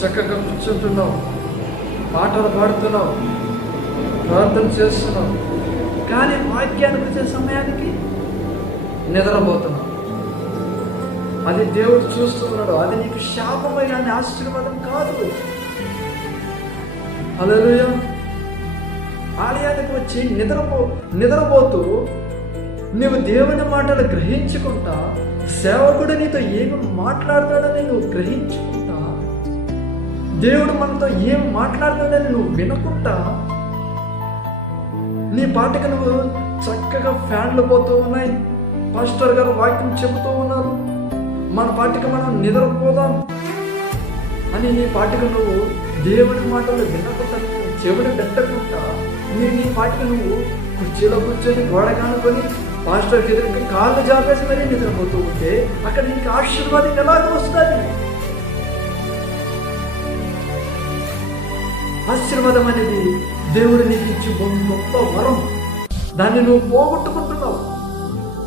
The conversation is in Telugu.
చక్కగా కూర్చుంటున్నావు, పాటలు పాడుతున్నావు, ప్రార్థన చేస్తున్నావు, కానీ వాక్యానికి వచ్చే సమయానికి నిద్రపోతున్నావు. అది దేవుడు చూస్తున్నాడు. అది నీకు శాపమే కానీ ఆశీర్వాదం కాదు. హల్లెలూయా. ఆలయానికి వచ్చి నిద్రపోతూ నువ్వు దేవుని మాటలు గ్రహించుకుంటా, సేవకుడు నీతో ఏమి మాట్లాడతాడని నువ్వు గ్రహించుకుంటా, దేవుడు మనతో ఏం మాట్లాడతాడని నువ్వు వినుకుంటా, నీ పాటకు నువ్వు చక్కగా ఫ్యాన్లు పోతూ ఉన్నాయి, పాస్టర్ గారు వాక్యం చెబుతూ ఉన్నారు, మన పాటికి మనం నిద్రపోదాం అని నీ పాటికి నువ్వు దేవుని మాటలు వినకుండా, చెవుడు పెట్టకుండా నీ పాటికి నువ్వు కుర్చీలో కూర్చొని గోడ కానుకొని పాస్టర్కి ఎదురుగా కాళ్ళు జాపేసి మరీ నిద్రపోతూ ఉంటే అక్కడ నీకు ఆశీర్వాదం ఎలాగ వస్తుంది? ఆశీర్వాదం అనేది దేవుడు నీకు ఇచ్చి గొప్ప వరం. దాన్ని నువ్వు పోగొట్టుకుంటున్నావు.